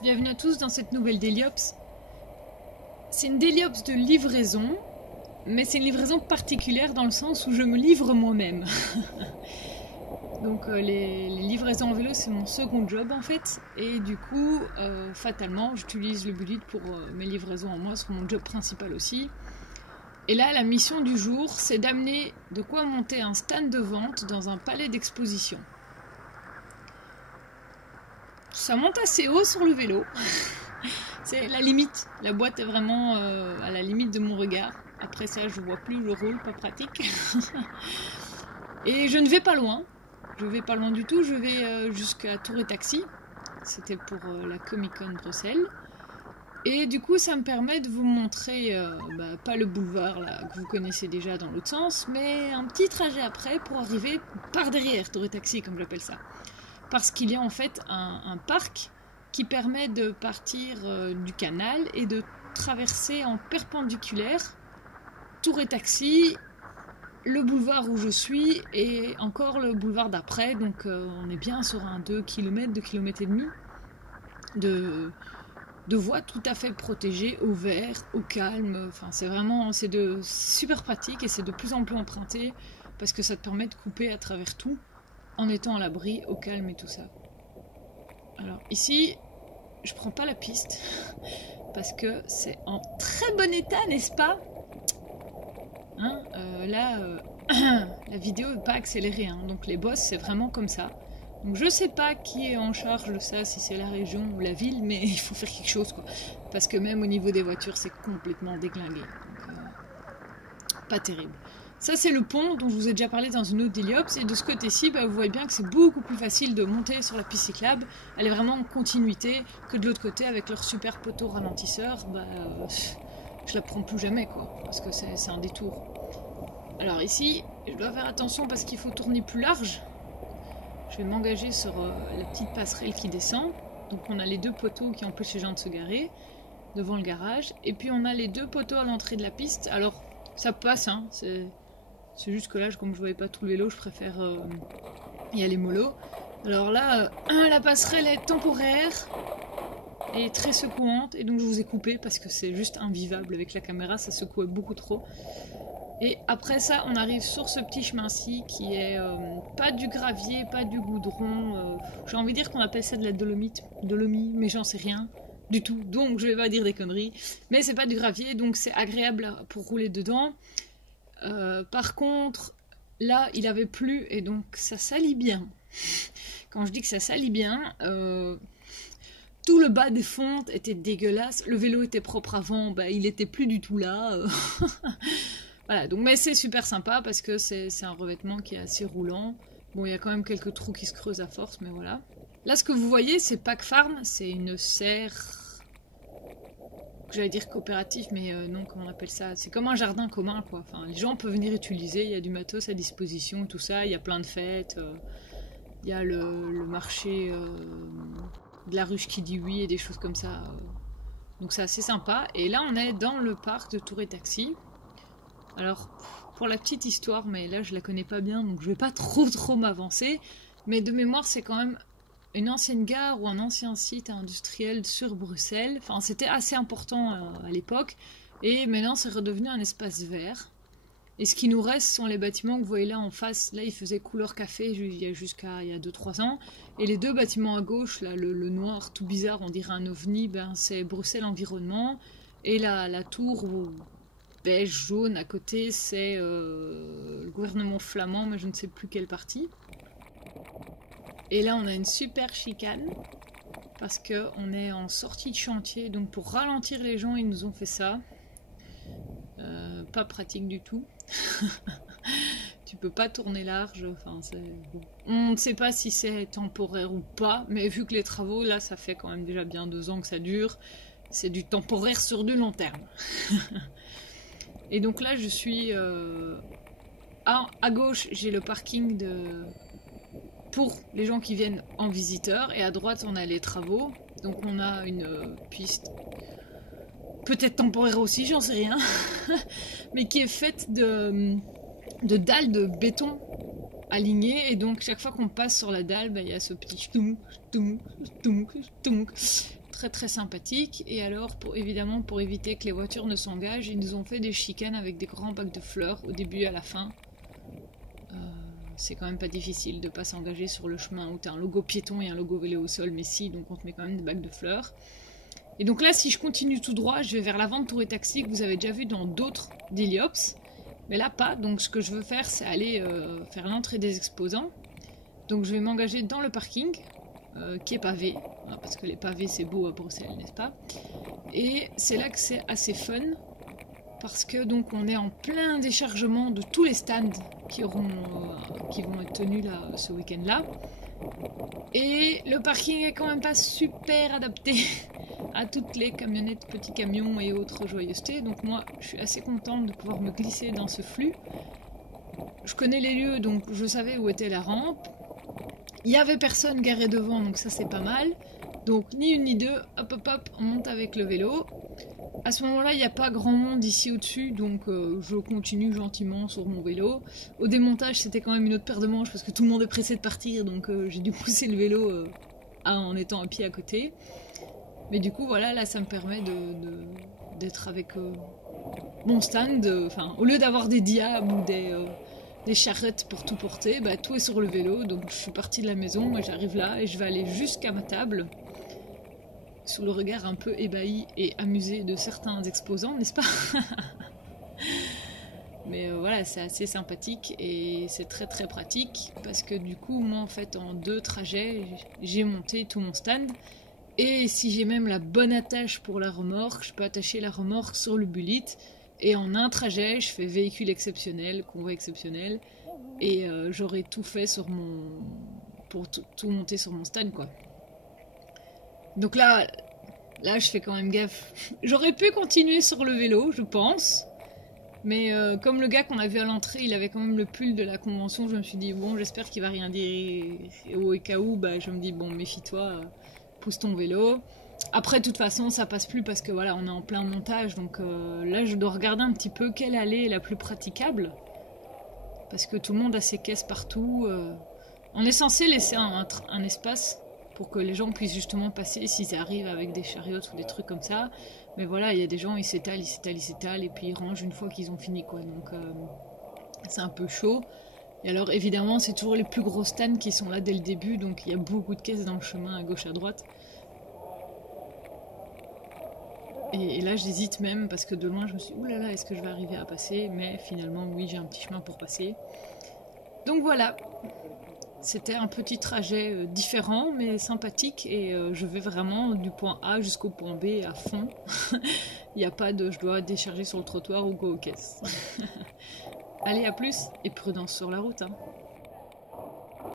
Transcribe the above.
Bienvenue à tous dans cette nouvelle Déliops. C'est une Déliops de livraison, mais c'est une livraison particulière dans le sens où je me livre moi-même. Donc les livraisons en vélo, c'est mon second job en fait, et du coup, fatalement, j'utilise le bullet pour mes livraisons en moi sur mon job principal aussi. Et là, la mission du jour, c'est d'amener de quoi monter un stand de vente dans un palais d'exposition. Ça monte assez haut sur le vélo. C'est la limite. La boîte est vraiment à la limite de mon regard. Après ça, je vois plus le rôle, pas pratique. Et je ne vais pas loin. Je vais pas loin du tout. Je vais jusqu'à Tour et Taxi. C'était pour la Comic Con Bruxelles. Et du coup, ça me permet de vous montrer, pas le boulevard là, que vous connaissez déjà dans l'autre sens, mais un petit trajet après pour arriver par derrière Tour et Taxi, comme j'appelle ça. Parce qu'il y a en fait un parc qui permet de partir du canal et de traverser en perpendiculaire Tour et Taxi, le boulevard où je suis et encore le boulevard d'après. Donc on est bien sur un 2 km, 2 km et demi de voies tout à fait protégées, au vert, au calme. Enfin, c'est super pratique et c'est de plus en plus emprunté parce que ça te permet de couper à travers tout en étant à l'abri, au calme et tout ça. Alors ici, je prends pas la piste parce que c'est en très bon état, n'est-ce pas? Hein, la vidéo n'est pas accélérée, hein, donc les bosses c'est vraiment comme ça. Donc je sais pas qui est en charge de ça, si c'est la région ou la ville, mais il faut faire quelque chose quoi. Parce que même au niveau des voitures c'est complètement déglingué. Donc, pas terrible. Ça c'est le pont dont je vous ai déjà parlé dans une autre Déliops, et de ce côté-ci vous voyez bien que c'est beaucoup plus facile de monter sur la piste cyclable. Elle est vraiment en continuité que de l'autre côté avec leur super poteau ralentisseur. Je la prends plus jamais quoi, parce que c'est un détour. Alors ici je dois faire attention parce qu'il faut tourner plus large. Je vais m'engager sur la petite passerelle qui descend. Donc on a les deux poteaux qui empêchent les gens de se garer devant le garage, et puis on a les deux poteaux à l'entrée de la piste. Alors ça passe, hein, c'est juste que là, comme je voyais pas tout le vélo, je préfère y aller mollo. Alors là, la passerelle est temporaire et très secouante, et donc je vous ai coupé parce que c'est juste invivable avec la caméra, ça secouait beaucoup trop. Et après ça, on arrive sur ce petit chemin-ci qui est pas du gravier, pas du goudron. J'ai envie de dire qu'on appelle ça de la dolomite, mais j'en sais rien du tout, donc je vais pas dire des conneries. Mais c'est pas du gravier, donc c'est agréable pour rouler dedans. Par contre, là, il avait plu et donc ça salit bien. Quand je dis que ça salit bien, tout le bas des fontes était dégueulasse. Le vélo était propre avant, il était plus du tout là. Voilà, donc mais c'est super sympa parce que c'est un revêtement qui est assez roulant. Bon, il y a quand même quelques trous qui se creusent à force, mais voilà. Là, ce que vous voyez, c'est Pack Farm, c'est une serre. J'allais dire coopératif, mais non, comment on appelle ça? C'est comme un jardin commun, quoi. Enfin, les gens peuvent venir utiliser, il y a du matos à disposition, tout ça, il y a plein de fêtes, il y a le marché de la ruche qui dit oui et des choses comme ça. Donc c'est assez sympa. Et là, on est dans le parc de Tour et Taxi. Alors, pour la petite histoire, mais là, je la connais pas bien, donc je vais pas trop m'avancer. Mais de mémoire, c'est quand même une ancienne gare ou un ancien site industriel sur Bruxelles. Enfin, c'était assez important à l'époque. Et maintenant, c'est redevenu un espace vert. Et ce qui nous reste sont les bâtiments que vous voyez là en face. Là, ils faisaient couleur café jusqu'à il y a 2-3 ans. Et les deux bâtiments à gauche, là, le noir tout bizarre, on dirait un ovni, c'est Bruxelles Environnement. Et la tour beige, jaune à côté, c'est le gouvernement flamand, mais je ne sais plus quelle partie. Et là, on a une super chicane parce qu'on est en sortie de chantier. Donc, pour ralentir les gens, ils nous ont fait ça. Pas pratique du tout. Tu peux pas tourner large. Enfin, bon. On ne sait pas si c'est temporaire ou pas, mais vu que les travaux, là, ça fait quand même déjà bien 2 ans que ça dure. C'est du temporaire sur du long terme. Et donc là, je suis à gauche, j'ai le parking pour les gens qui viennent en visiteur, et à droite on a les travaux. Donc on a une piste peut-être temporaire aussi, j'en sais rien, mais qui est faite de dalles de béton alignées, et donc chaque fois qu'on passe sur la dalle, il y a ce petit ch'tounk, ch'tounk, ch'tounk, ch'tounk, très très sympathique. Et alors, évidemment, pour éviter que les voitures ne s'engagent, ils nous ont fait des chicanes avec des grands bacs de fleurs au début et à la fin. C'est quand même pas difficile de pas s'engager sur le chemin où tu as un logo piéton et un logo vélo au sol, mais si, donc on te met quand même des bacs de fleurs. Et donc là, si je continue tout droit, je vais vers l'avant de Tour et Taxi que vous avez déjà vu dans d'autres d'Heliops. Mais là, pas. Donc ce que je veux faire, c'est aller faire l'entrée des exposants. Donc je vais m'engager dans le parking, qui est pavé. Parce que les pavés, c'est beau à Bruxelles, n'est-ce pas? Et c'est là que c'est assez fun. Parce que donc on est en plein déchargement de tous les stands qui vont être tenus là, ce week-end-là. Et le parking est quand même pas super adapté à toutes les camionnettes, petits camions et autres joyeusetés. Donc moi, je suis assez contente de pouvoir me glisser dans ce flux. Je connais les lieux, donc je savais où était la rampe. Il y avait personne garé devant, donc ça c'est pas mal. Donc ni une ni deux, hop hop hop, on monte avec le vélo. À ce moment-là, il n'y a pas grand monde ici au-dessus, donc je continue gentiment sur mon vélo. Au démontage, c'était quand même une autre paire de manches parce que tout le monde est pressé de partir, donc j'ai dû pousser le vélo en étant à pied à côté. Mais du coup, voilà, là, ça me permet d'être avec mon stand. Au lieu d'avoir des diables ou des charrettes pour tout porter, bah, tout est sur le vélo. Donc je suis partie de la maison, moi j'arrive là et je vais aller jusqu'à ma table. Sous le regard un peu ébahi et amusé de certains exposants, n'est-ce pas? Mais voilà, c'est assez sympathique et c'est très très pratique parce que du coup, moi en fait, en 2 trajets, j'ai monté tout mon stand. Et si j'ai même la bonne attache pour la remorque, je peux attacher la remorque sur le bullet. Et en un trajet, je fais véhicule exceptionnel, convoi exceptionnel. Et j'aurai tout fait pour tout monter sur mon stand, quoi. Donc là, je fais quand même gaffe. J'aurais pu continuer sur le vélo, je pense. Mais comme le gars qu'on a vu à l'entrée, il avait quand même le pull de la convention, je me suis dit, bon, j'espère qu'il va rien dire. Et au cas où, bah, je me dis, bon, méfie-toi, pousse ton vélo. Après, de toute façon, ça passe plus parce que voilà, on est en plein montage. Donc là, je dois regarder un petit peu quelle allée est la plus praticable. Parce que tout le monde a ses caisses partout. On est censé laisser un espace pour que les gens puissent justement passer s'ils arrivent avec des chariots ou des trucs comme ça. Mais voilà, il y a des gens, ils s'étalent, et puis ils rangent une fois qu'ils ont fini, quoi. Donc c'est un peu chaud. Et alors évidemment, c'est toujours les plus gros stands qui sont là dès le début, donc il y a beaucoup de caisses dans le chemin à gauche à droite. Et là, j'hésite même parce que de loin, je me suis dit, oulala, est-ce que je vais arriver à passer? Mais finalement, oui, j'ai un petit chemin pour passer. Donc voilà. C'était un petit trajet différent mais sympathique et je vais vraiment du point A jusqu'au point B à fond. Il n'y a pas de je dois décharger sur le trottoir ou go aux caisses. Allez, à plus et prudence sur la route. Hein.